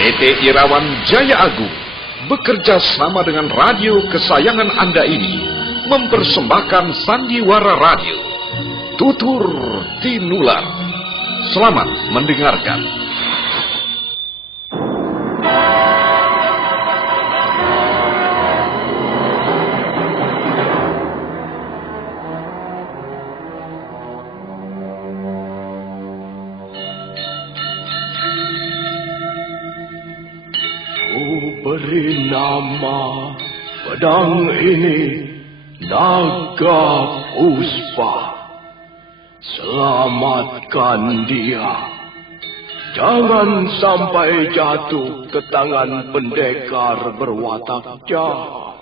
PT Irawan Jaya Agung bekerja sama dengan radio kesayangan Anda ini mempersembahkan sandiwara radio Tutur Tinular. Selamat mendengarkan. Beri nama pedang ini Naga Puspa. Selamatkan dia. Jangan sampai jatuh ke tangan pendekar berwatak jahat.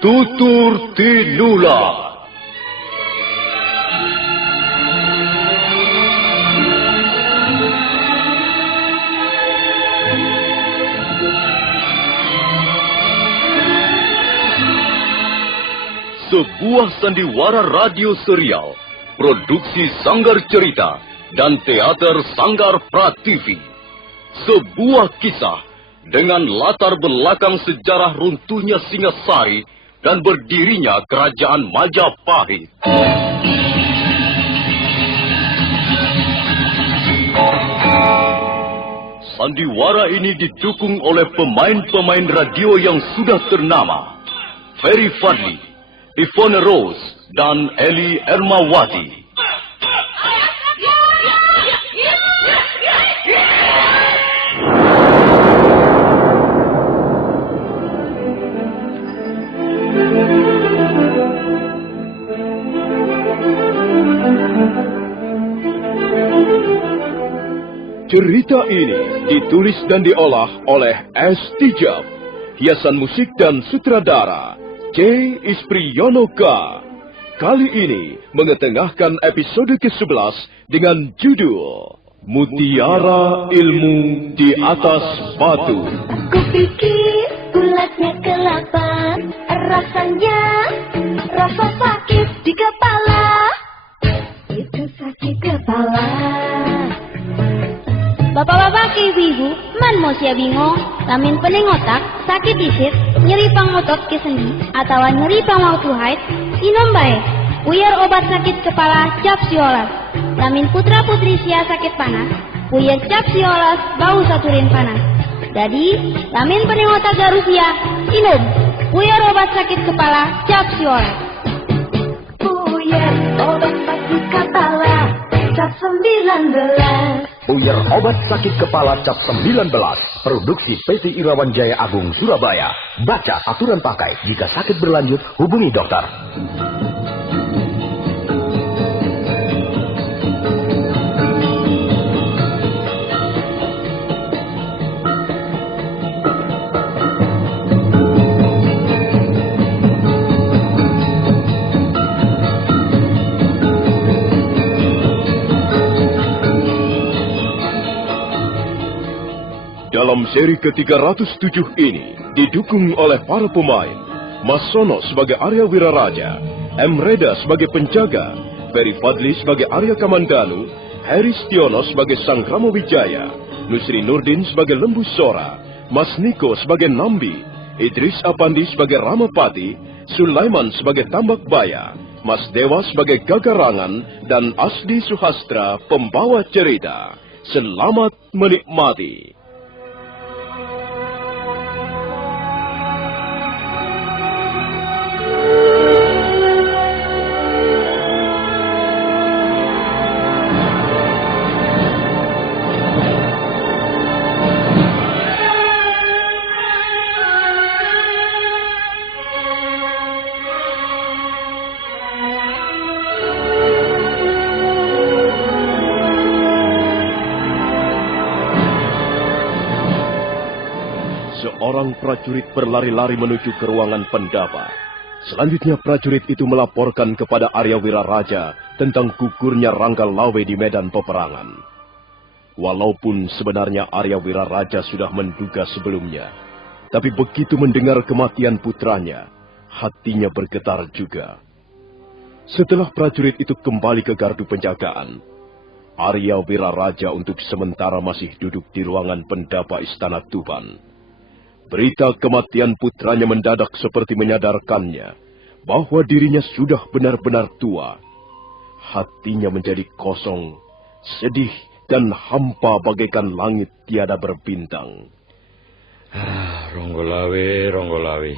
Tutur Tinular. Sebuah sandiwara radio serial, produksi Sanggar Cerita dan Teater Sanggar Prativi. Sebuah kisah dengan latar belakang sejarah runtuhnya Singasari dan berdirinya Kerajaan Majapahit. Sandiwara ini didukung oleh pemain-pemain radio yang sudah ternama, Ferry Fadli, Ivone Rose, dan Eli Ermawati. Cerita ini ditulis dan diolah oleh S. Tijab, hiasan musik dan sutradara C. Ispriyonoka. Kali ini mengetengahkan episode ke-11 dengan judul Mutiara Ilmu di Atas Batu. Aku pikir bulatnya kelapa, rasanya rasa sakit di kepala. Itu sakit kepala. Bapak-bapak, ibu-ibu, man mau sia bingung, lamin pening otak, sakit isit, nyeri pangotot ke sendi, atau nyeri pangwaktu haid, inom bae. Puyer obat sakit kepala cap siolas. Lamin putra putri sia sakit panas, puyer cap siolas bau saturin panas. Jadi, lamin pening otak garusia, inom. Puyer obat sakit kepala cap siolas. Puyer obat sakit kepala cap 19. Puyer obat sakit kepala cap 19. Produksi PT Irawan Jaya Agung Surabaya. Baca aturan pakai. Jika sakit berlanjut, hubungi dokter. Dalam seri ke-307 ini didukung oleh para pemain Mas Sono sebagai Arya Wiraraja, M. Reda sebagai penjaga, Ferry Fadli sebagai Arya Kamandanu, Heri Stiono sebagai Sang Rama Wijaya, Nusri Nurdin sebagai Lembu Sora, Mas Niko sebagai Nambi, Idris Apandi sebagai Ramapati, Sulaiman sebagai Tambak Baya, Mas Dewa sebagai Gagarangan, dan Asdi Suhastra pembawa cerita. Selamat menikmati. Seorang prajurit berlari-lari menuju ke ruangan pendapa. Selanjutnya prajurit itu melaporkan kepada Arya Wiraraja tentang gugurnya Rangga Lawe di medan peperangan. Walaupun sebenarnya Arya Wiraraja sudah menduga sebelumnya, tapi begitu mendengar kematian putranya, hatinya bergetar juga. Setelah prajurit itu kembali ke gardu penjagaan, Arya Wiraraja untuk sementara masih duduk di ruangan pendapa Istana Tuban. Berita kematian putranya mendadak seperti menyadarkannya bahwa dirinya sudah benar-benar tua. Hatinya menjadi kosong, sedih, dan hampa bagaikan langit tiada berbintang. Ronggolawe.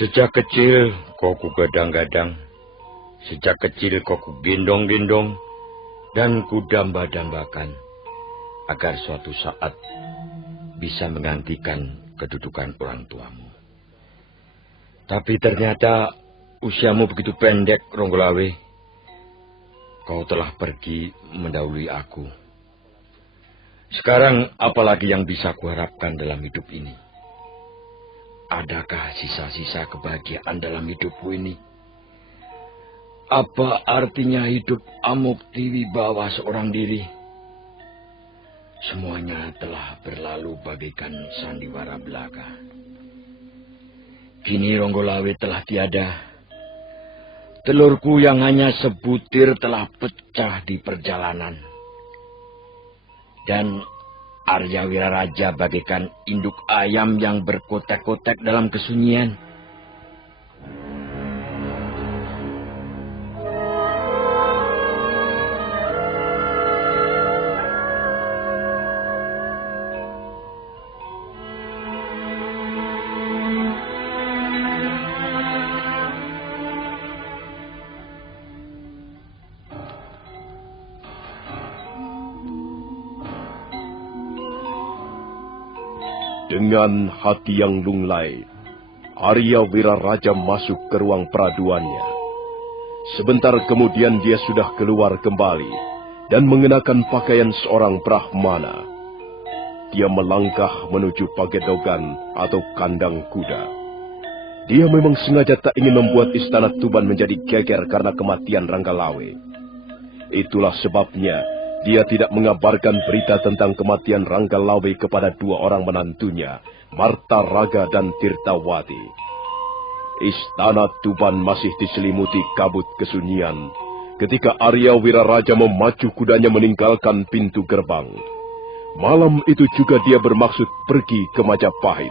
Sejak kecil kau ku gadang-gadang. Sejak kecil kau ku gendong-gendong dan ku damba-dambakan agar suatu saat bisa menggantikan kedudukan orang tuamu. Tapi ternyata usiamu begitu pendek, Ronggolawe. Kau telah pergi mendahului aku. Sekarang apalagi yang bisa kuharapkan dalam hidup ini? Adakah sisa-sisa kebahagiaan dalam hidupku ini? Apa artinya hidup amuk diwibawa seorang diri? Semuanya telah berlalu bagaikan sandiwara belaka. Kini Ronggolawe telah tiada. Telurku yang hanya sebutir telah pecah di perjalanan. Dan Arya Wiraraja bagaikan induk ayam yang berkotek-kotek dalam kesunyian. Dengan hati yang lunglai, Arya Wiraraja masuk ke ruang peraduannya. Sebentar kemudian dia sudah keluar kembali dan mengenakan pakaian seorang Brahmana. Dia melangkah menuju Pagedogan atau kandang kuda. Dia memang sengaja tak ingin membuat Istana Tuban menjadi geger karena kematian Rangga Lawe. Itulah sebabnya dia tidak mengabarkan berita tentang kematian Rangga Lawe kepada dua orang menantunya, Marta Raga dan Tirtawati. Istana Tuban masih diselimuti kabut kesunyian ketika Arya Wiraraja memacu kudanya meninggalkan pintu gerbang. Malam itu juga dia bermaksud pergi ke Majapahit.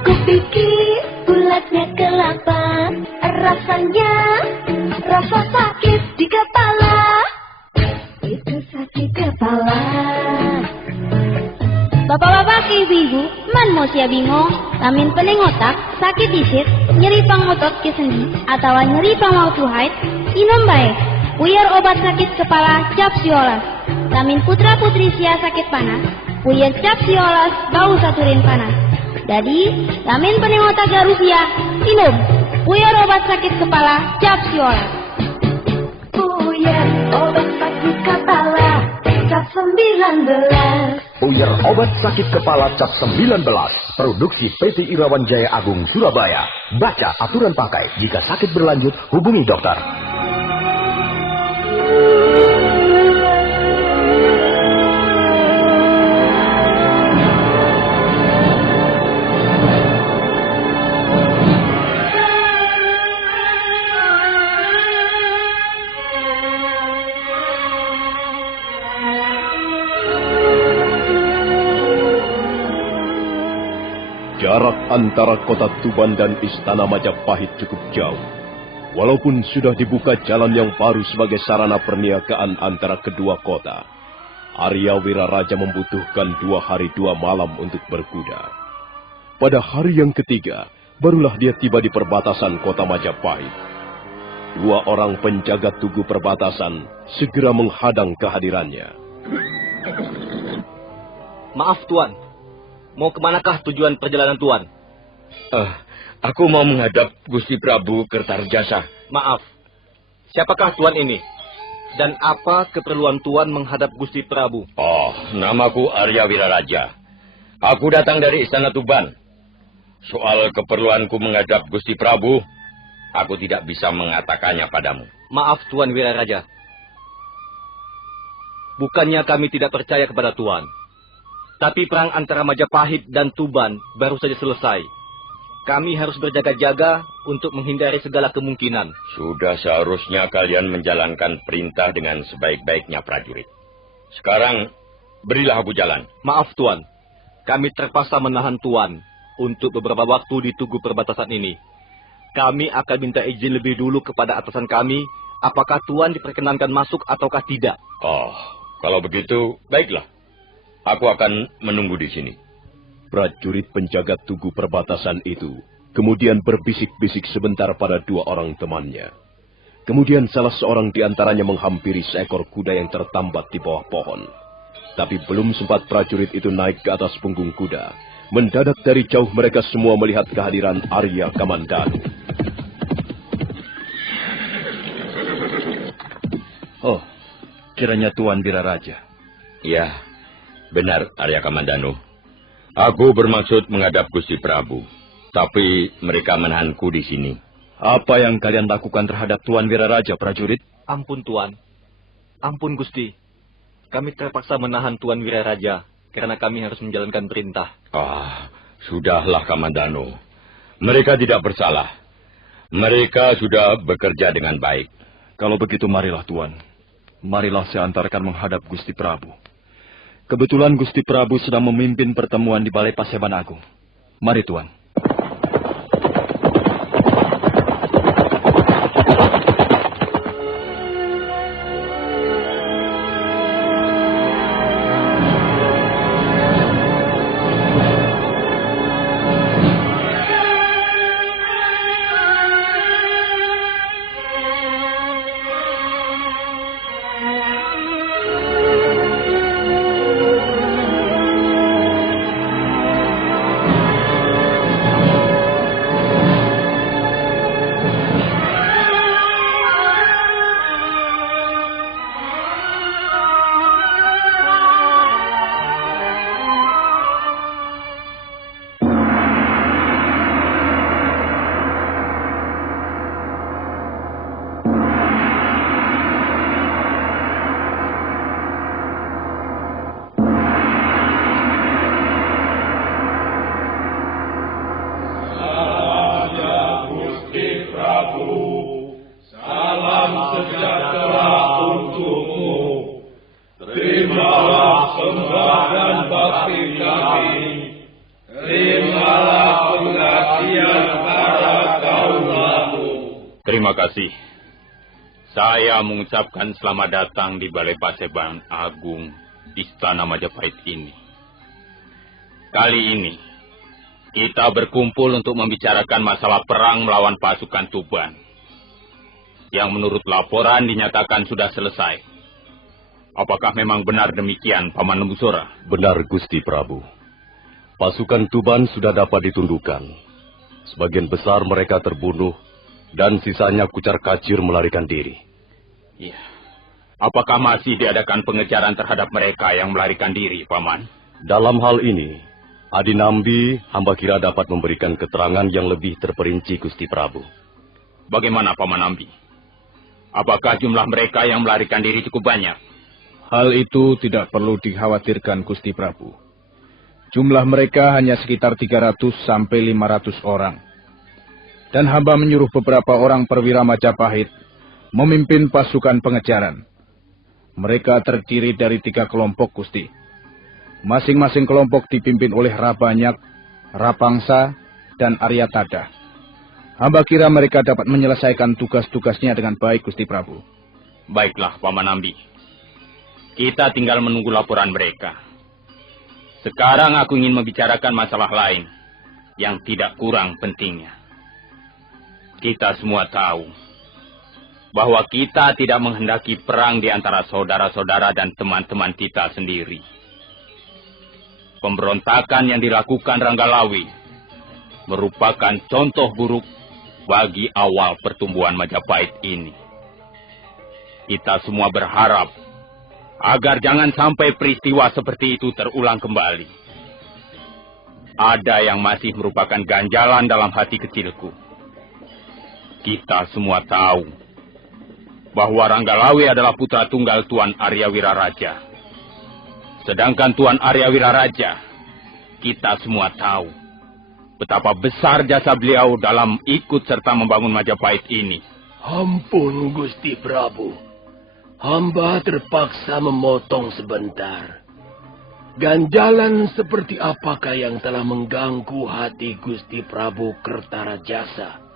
Kupikir bulatnya kelapa, rasanya rasa sakit di kepala. Itu sakit kepala. Bapak-bapak ibu-ibu, man mau sia bingung, lamin pening otak, sakit disit, nyeri pangotot ke sendi, atau nyeri pangwaktu haid, inom baik. Puyer obat sakit kepala cap siolas. Lamin putra putri sia sakit panas, puyer cap siolas bau saturin panas. Jadi, lamin pening otak garusia, inom. Puyer obat sakit kepala cap siolas. Puyer obat sakit kepala cap 19. Puyer obat sakit kepala cap 19. Produksi PT Irawan Jaya Agung Surabaya. Baca aturan pakai. Jika sakit berlanjut, hubungi dokter. Jarak antara kota Tuban dan Istana Majapahit cukup jauh. Walaupun sudah dibuka jalan yang baru sebagai sarana perniagaan antara kedua kota, Arya Wiraraja membutuhkan 2 hari 2 malam untuk berkuda. Pada hari yang ketiga, barulah dia tiba di perbatasan kota Majapahit. 2 orang penjaga tugu perbatasan segera menghadang kehadirannya. Maaf Tuan, mau kemanakah tujuan perjalanan Tuan? Aku mau menghadap Gusti Prabu Kertarjasa. Maaf, siapakah Tuan ini? Dan apa keperluan Tuan menghadap Gusti Prabu? Oh, namaku Arya Wiraraja. Aku datang dari Istana Tuban. Soal keperluanku menghadap Gusti Prabu, aku tidak bisa mengatakannya padamu. Maaf Tuan Wiraraja. Bukannya kami tidak percaya kepada Tuan. Tapi perang antara Majapahit dan Tuban baru saja selesai. Kami harus berjaga-jaga untuk menghindari segala kemungkinan. Sudah seharusnya kalian menjalankan perintah dengan sebaik-baiknya prajurit. Sekarang, berilah aku jalan. Maaf Tuan, kami terpaksa menahan Tuan untuk beberapa waktu di tugu perbatasan ini. Kami akan minta izin lebih dulu kepada atasan kami, apakah Tuan diperkenankan masuk ataukah tidak. Oh, kalau begitu, baiklah. Aku akan menunggu di sini. Prajurit penjaga tugu perbatasan itu kemudian berbisik-bisik sebentar pada dua orang temannya. Kemudian salah seorang di antaranya menghampiri seekor kuda yang tertambat di bawah pohon. Tapi belum sempat prajurit itu naik ke atas punggung kuda, mendadak dari jauh mereka semua melihat kehadiran Arya Kamandanu. Oh, kiranya Tuan Wiraraja. Ya, benar Arya Kamandanu. Aku bermaksud menghadap Gusti Prabu, tapi mereka menahanku di sini. Apa yang kalian lakukan terhadap Tuan Wiraraja, prajurit? Ampun Tuan, ampun Gusti. Kami terpaksa menahan Tuan Wiraraja karena kami harus menjalankan perintah. Sudahlah Kamandanu. Mereka tidak bersalah. Mereka sudah bekerja dengan baik. Kalau begitu marilah Tuan. Marilah saya antarkan menghadap Gusti Prabu. Kebetulan Gusti Prabu sedang memimpin pertemuan di Balai Paseban Agung. Mari Tuan. Terima kasih. Saya mengucapkan selamat datang di Balai Paseban Agung Istana Majapahit ini. Kali ini, kita berkumpul untuk membicarakan masalah perang melawan pasukan Tuban, yang menurut laporan dinyatakan sudah selesai. Apakah memang benar demikian, Paman Lembusura? Benar, Gusti Prabu. Pasukan Tuban sudah dapat ditundukkan. Sebagian besar mereka terbunuh, dan sisanya kucar-kacir melarikan diri. Iya. Apakah masih diadakan pengejaran terhadap mereka yang melarikan diri, Paman? Dalam hal ini, Adi Nambi, hamba kira dapat memberikan keterangan yang lebih terperinci, Gusti Prabu. Bagaimana, Paman Nambi? Apakah jumlah mereka yang melarikan diri cukup banyak? Hal itu tidak perlu dikhawatirkan, Gusti Prabu. Jumlah mereka hanya sekitar 300 sampai 500 orang. Dan hamba menyuruh beberapa orang perwira Majapahit memimpin pasukan pengejaran. Mereka terdiri dari 3 kelompok, Gusti. Masing-masing kelompok dipimpin oleh Rabanyak, Rapangsa, dan Aryatada. Hamba kira mereka dapat menyelesaikan tugas-tugasnya dengan baik, Gusti Prabu. Baiklah, Paman Nambi. Kita tinggal menunggu laporan mereka. Sekarang aku ingin membicarakan masalah lain yang tidak kurang pentingnya. Kita semua tahu bahwa kita tidak menghendaki perang di antara saudara-saudara dan teman-teman kita sendiri. Pemberontakan yang dilakukan Ranggalawi merupakan contoh buruk bagi awal pertumbuhan Majapahit ini. Kita semua berharap agar jangan sampai peristiwa seperti itu terulang kembali. Ada yang masih merupakan ganjalan dalam hati kecilku. Kita semua tahu bahwa Ranggalawe adalah putra tunggal Tuan Arya Wiraraja. Sedangkan Tuan Arya Wiraraja, kita semua tahu betapa besar jasa beliau dalam ikut serta membangun Majapahit ini. Ampun Gusti Prabu, hamba terpaksa memotong sebentar. Ganjalan seperti apakah yang telah mengganggu hati Gusti Prabu Kertarajasa?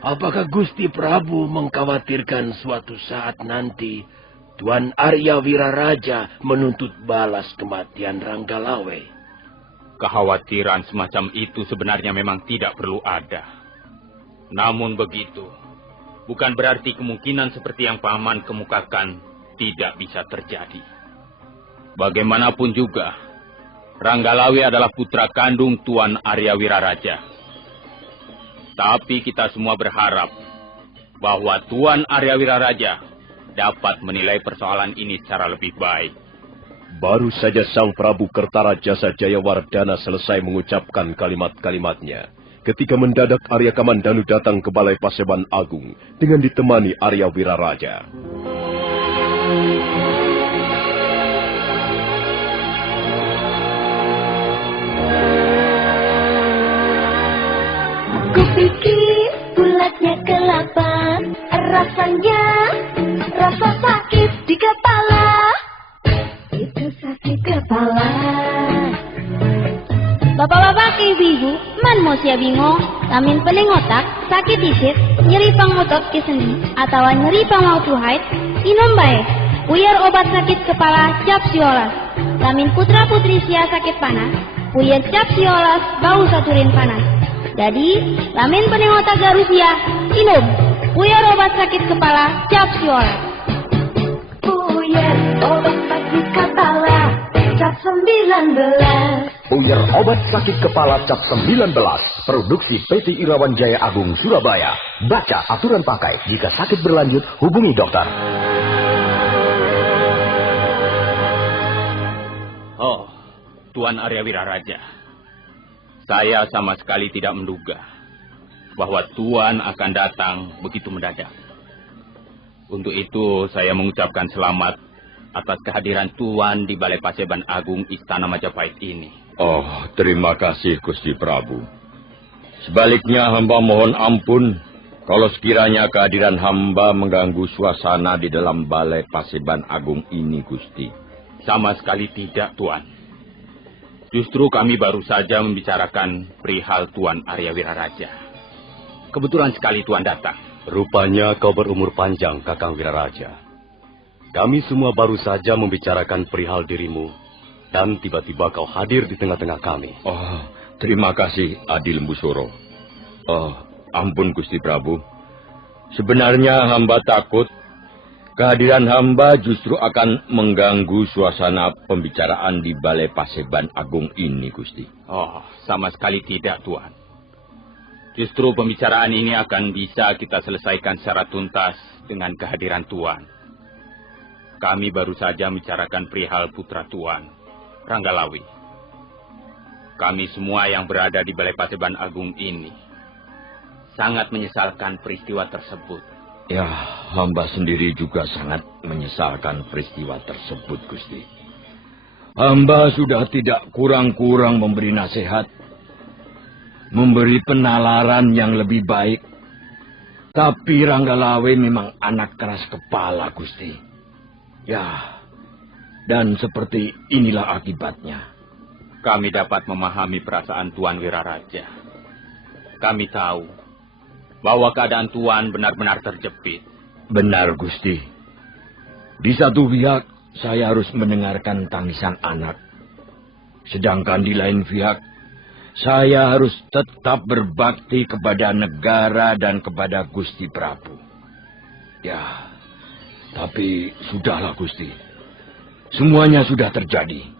Apakah Gusti Prabu mengkhawatirkan suatu saat nanti Tuan Arya Wiraraja menuntut balas kematian Ranggalawe? Kekhawatiran semacam itu sebenarnya memang tidak perlu ada. Namun begitu, bukan berarti kemungkinan seperti yang Paman kemukakan tidak bisa terjadi. Bagaimanapun juga, Ranggalawe adalah putra kandung Tuan Arya Wiraraja. Tapi kita semua berharap bahwa Tuan Arya Wiraraja dapat menilai persoalan ini secara lebih baik. Baru saja Sang Prabu Kertarajasa Jayawardana selesai mengucapkan kalimat-kalimatnya, ketika mendadak Arya Kamandanu datang ke Balai Paseban Agung dengan ditemani Arya Wiraraja. Kupikir bulatnya kelapa, rasanya rasa sakit di kepala. Itu sakit kepala. Bapak-bapak ibu-ibu, man mo siya bingung, tamin pening otak, sakit isit, nyeri pangotot ke sendi, atau nyeri pangautuhait, inom bae. Uyar obat sakit kepala cap siolas. Tamin putra-putri sia sakit panas, uyar cap siolas bau saturin panas. Jadi, lamin pening otak garusia, inom. Uyar obat sakit kepala cap siolas. Uyar obat sakit kepala cap 19. Uyar obat sakit kepala cap 19. Produksi PT Irawan Jaya Agung Surabaya. Baca aturan pakai. Jika sakit berlanjut, hubungi dokter. Oh, Tuan Arya Wiraraja. Saya sama sekali tidak menduga bahwa Tuan akan datang begitu mendadak. Untuk itu saya mengucapkan selamat atas kehadiran Tuan di Balai Paseban Agung Istana Majapahit ini. Oh, terima kasih Gusti Prabu. Sebaliknya hamba mohon ampun kalau sekiranya kehadiran hamba mengganggu suasana di dalam Balai Paseban Agung ini, Gusti. Sama sekali tidak, Tuan. Justru kami baru saja membicarakan perihal Tuan Arya Wiraraja. Kebetulan sekali Tuan datang. Rupanya kau berumur panjang, Kakang Wiraraja. Kami semua baru saja membicarakan perihal dirimu, dan tiba-tiba kau hadir di tengah-tengah kami. Oh, terima kasih Adi Lembusuro. Oh, ampun Gusti Prabu. Sebenarnya hamba takut kehadiran hamba justru akan mengganggu suasana pembicaraan di Balai Paseban Agung ini, Gusti. Oh, sama sekali tidak, Tuan. Justru pembicaraan ini akan bisa kita selesaikan secara tuntas dengan kehadiran Tuan. Kami baru saja membicarakan perihal putra Tuan, Ranggalawe. Kami semua yang berada di Balai Paseban Agung ini sangat menyesalkan peristiwa tersebut. Ya, hamba sendiri juga sangat menyesalkan peristiwa tersebut, Gusti. Hamba sudah tidak kurang-kurang memberi nasihat, memberi penalaran yang lebih baik. Tapi Ranggalawe memang anak keras kepala, Gusti. Ya, dan seperti inilah akibatnya. Kami dapat memahami perasaan Tuan Wiraraja. Kami tahu bahwa keadaan Tuan benar-benar terjepit. Benar, Gusti. Di satu pihak, saya harus mendengarkan tangisan anak. Sedangkan di lain pihak, saya harus tetap berbakti kepada negara dan kepada Gusti Prabu. Ya, tapi sudahlah, Gusti. Semuanya sudah terjadi.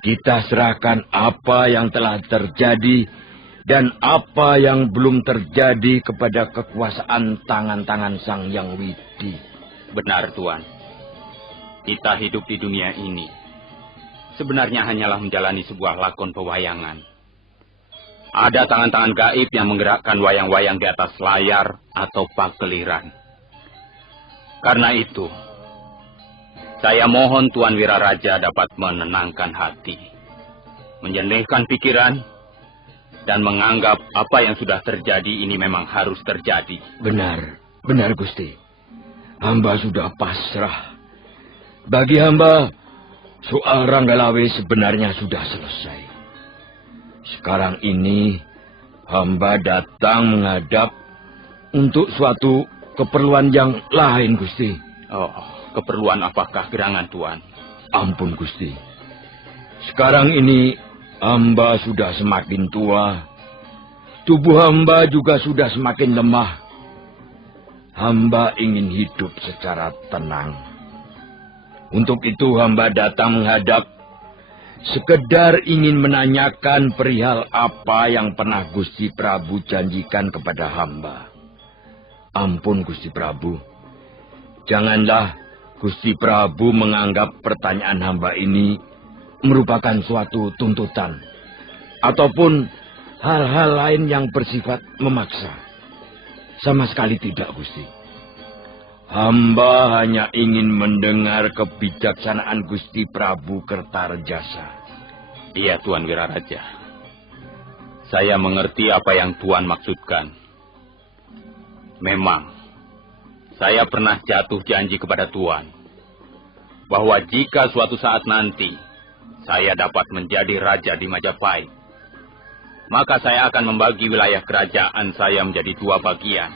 Kita serahkan apa yang telah terjadi dan apa yang belum terjadi kepada kekuasaan tangan-tangan Sang Yang Widi. Benar, Tuan. Kita hidup di dunia ini sebenarnya hanyalah menjalani sebuah lakon pewayangan. Ada tangan-tangan gaib yang menggerakkan wayang-wayang di atas layar atau pakeliran. Karena itu, saya mohon Tuan Wiraraja dapat menenangkan hati, menjernihkan pikiran, dan menganggap apa yang sudah terjadi ini memang harus terjadi. Benar, benar Gusti. Hamba sudah pasrah. Bagi hamba, soal Ranggalawe sebenarnya sudah selesai. Sekarang ini, hamba datang menghadap untuk suatu keperluan yang lain, Gusti. Oh, keperluan apakah gerangan Tuan? Ampun, Gusti. Sekarang ini, hamba sudah semakin tua. Tubuh hamba juga sudah semakin lemah. Hamba ingin hidup secara tenang. Untuk itu hamba datang menghadap, sekedar ingin menanyakan perihal apa yang pernah Gusti Prabu janjikan kepada hamba. Ampun Gusti Prabu, janganlah Gusti Prabu menganggap pertanyaan hamba ini merupakan suatu tuntutan, ataupun hal-hal lain yang bersifat memaksa. Sama sekali tidak, Gusti. Hamba hanya ingin mendengar kebijaksanaan Gusti Prabu Kertarejasa. Iya, Tuan Wiraraja. Saya mengerti apa yang Tuan maksudkan. Memang, saya pernah jatuh janji kepada Tuan bahwa jika suatu saat nanti saya dapat menjadi raja di Majapahit, maka saya akan membagi wilayah kerajaan saya menjadi 2 bagian.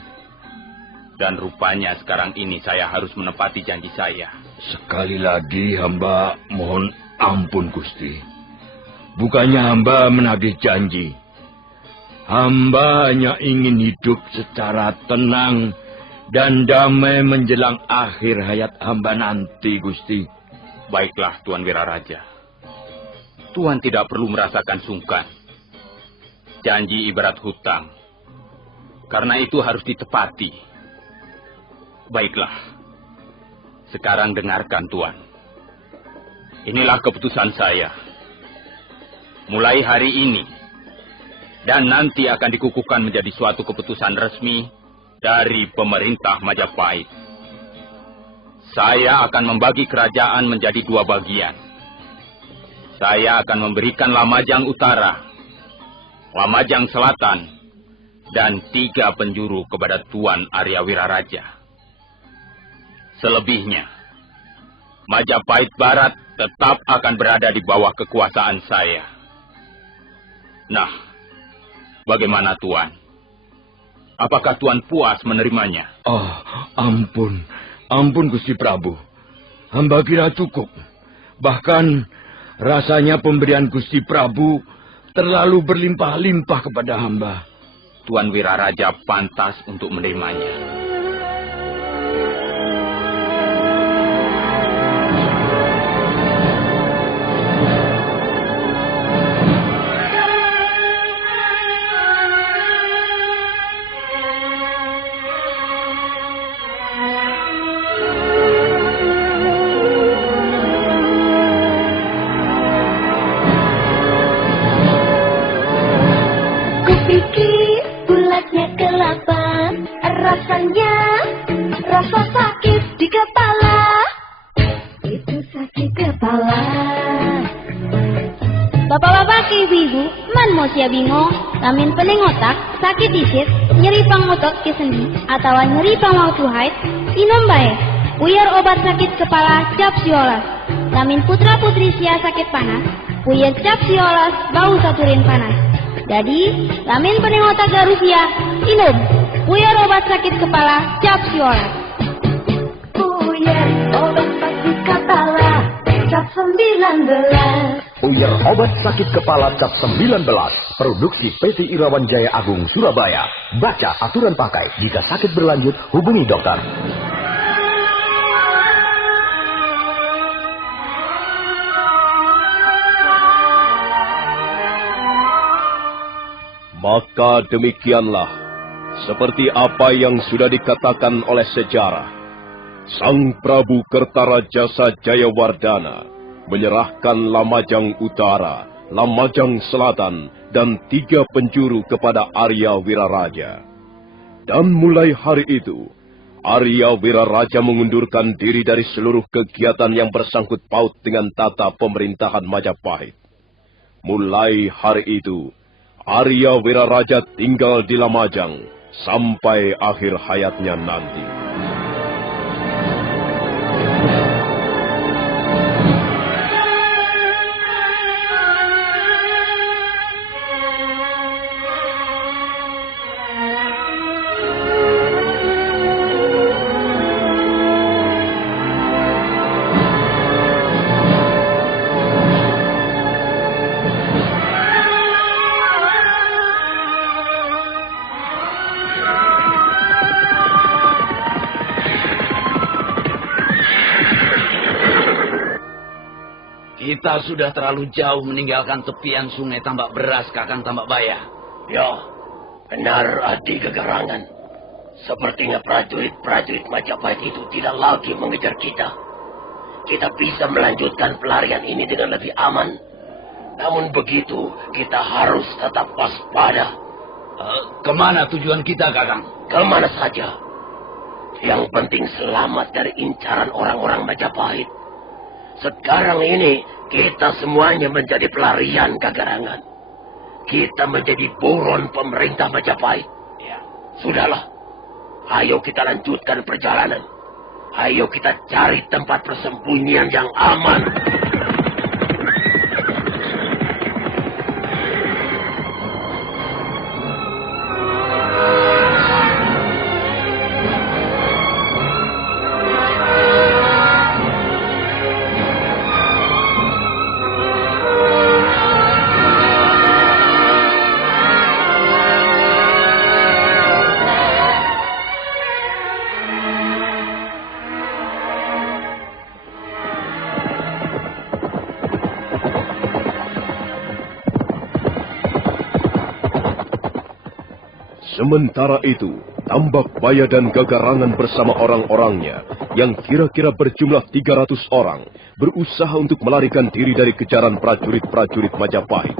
Dan rupanya sekarang ini saya harus menepati janji saya. Sekali lagi hamba mohon ampun Gusti. Bukannya hamba menagih janji. Hamba hanya ingin hidup secara tenang dan damai menjelang akhir hayat hamba nanti, Gusti. Baiklah, Tuan Wiraraja. Tuan tidak perlu merasakan sungkan. Janji ibarat hutang. Karena itu harus ditepati. Baiklah, sekarang dengarkan Tuan. Inilah keputusan saya. Mulai hari ini, dan nanti akan dikukuhkan menjadi suatu keputusan resmi dari pemerintah Majapahit. Saya akan membagi kerajaan menjadi 2 bagian. Saya akan memberikan Lamajang Utara, Lamajang Selatan, dan 3 penjuru kepada Tuan Arya Wiraraja. Selebihnya, Majapahit Barat tetap akan berada di bawah kekuasaan saya. Nah, bagaimana Tuan? Apakah Tuan puas menerimanya? Oh, ampun. Ampun Gusti Prabu. Hamba kira cukup. Bahkan rasanya pemberian Gusti Prabu terlalu berlimpah-limpah kepada hamba. Tuan Wiraraja pantas untuk menerimanya. Kupikir bulatnya kelapa, rasanya rasa sakit di kepala. Itu sakit kepala. Bapak-bapak ke ibu-ibu, man mau sia bingung, lamin pening otak, sakit isit, nyeri pangotot ke sendi, atau nyeri pangwaktu haid, inom bae. Puyar obat sakit kepala cap siolas. Lamin putra-putri sia sakit panas, puyar cap siolas bau saturin panas. Jadi, lamin pening otak garusia, inom. Puyar obat sakit kepala cap siolas. Puyar obat sakit kepala, cap 19. Puyar obat sakit kepala cap 19. Produksi PT Irawan Jaya Agung Surabaya. Baca aturan pakai. Jika sakit berlanjut, hubungi dokter. Maka demikianlah, seperti apa yang sudah dikatakan oleh sejarah, Sang Prabu Kertarajasa Jayawardhana menyerahkan Lamajang Utara, Lamajang Selatan, dan 3 penjuru kepada Arya Wiraraja. Dan mulai hari itu, Arya Wiraraja mengundurkan diri dari seluruh kegiatan yang bersangkut paut dengan tata pemerintahan Majapahit. Mulai hari itu, Arya Wiraraja tinggal di Lamajang sampai akhir hayatnya nanti. Kita sudah terlalu jauh meninggalkan tepian sungai Tambak Beras, Kakang Tambak Baya. Ya, benar Adi Gegarangan. Sepertinya prajurit-prajurit Majapahit itu tidak lagi mengejar kita. Kita bisa melanjutkan pelarian ini dengan lebih aman. Namun begitu, kita harus tetap waspada. Kemana tujuan kita, Kakang? Kemana saja. Yang penting selamat dari incaran orang-orang Majapahit. Sekarang ini, kita semuanya menjadi pelarian Gegarangan. Kita menjadi buron pemerintah Majapahit. Ya, sudahlah. Ayo kita lanjutkan perjalanan. Ayo kita cari tempat persembunyian yang aman. Sementara itu, Tambak Baya dan Gegarangan bersama orang-orangnya yang kira-kira berjumlah 300 orang berusaha untuk melarikan diri dari kejaran prajurit-prajurit Majapahit.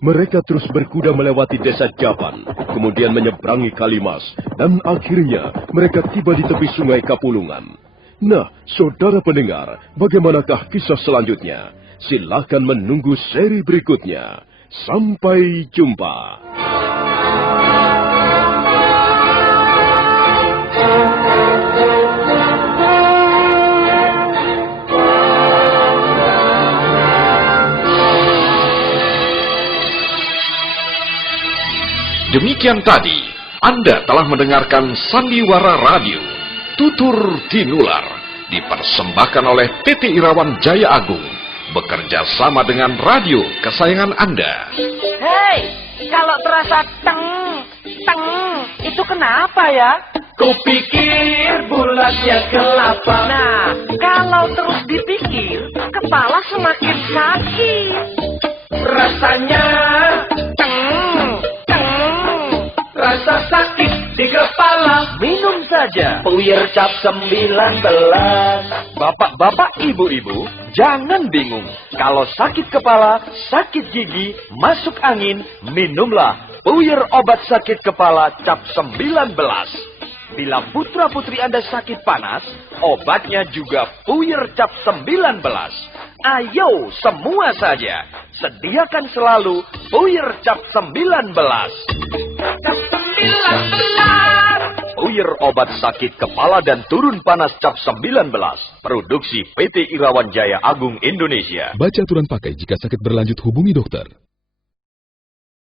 Mereka terus berkuda melewati desa Jaban, kemudian menyeberangi Kalimas, dan akhirnya mereka tiba di tepi sungai Kapulungan. Nah, saudara pendengar, bagaimanakah kisah selanjutnya? Silakan menunggu seri berikutnya. Sampai jumpa. Demikian tadi, Anda telah mendengarkan Sandiwara Radio, Tutur Tinular, dipersembahkan oleh PT Irawan Jaya Agung, bekerja sama dengan radio kesayangan Anda. Hei, kalau terasa teng, itu kenapa ya? Kupikir bulatnya kelapa. Nah, kalau terus dipikir, kepala semakin sakit. Rasanya rasa sakit di kepala. Minum saja Puyer Cap 19. Bapak-bapak, ibu-ibu, jangan bingung. Kalau sakit kepala, sakit gigi, masuk angin, minumlah Puyer obat sakit kepala Cap 19. Bila putra-putri Anda sakit panas, obatnya juga Puyer Cap 19. Ayo semua saja, sediakan selalu Puyer Cap 19. Puyer obat sakit kepala dan turun panas Cap 19. Produksi PT Irawan Jaya Agung Indonesia. Baca aturan pakai jika sakit berlanjut, hubungi dokter.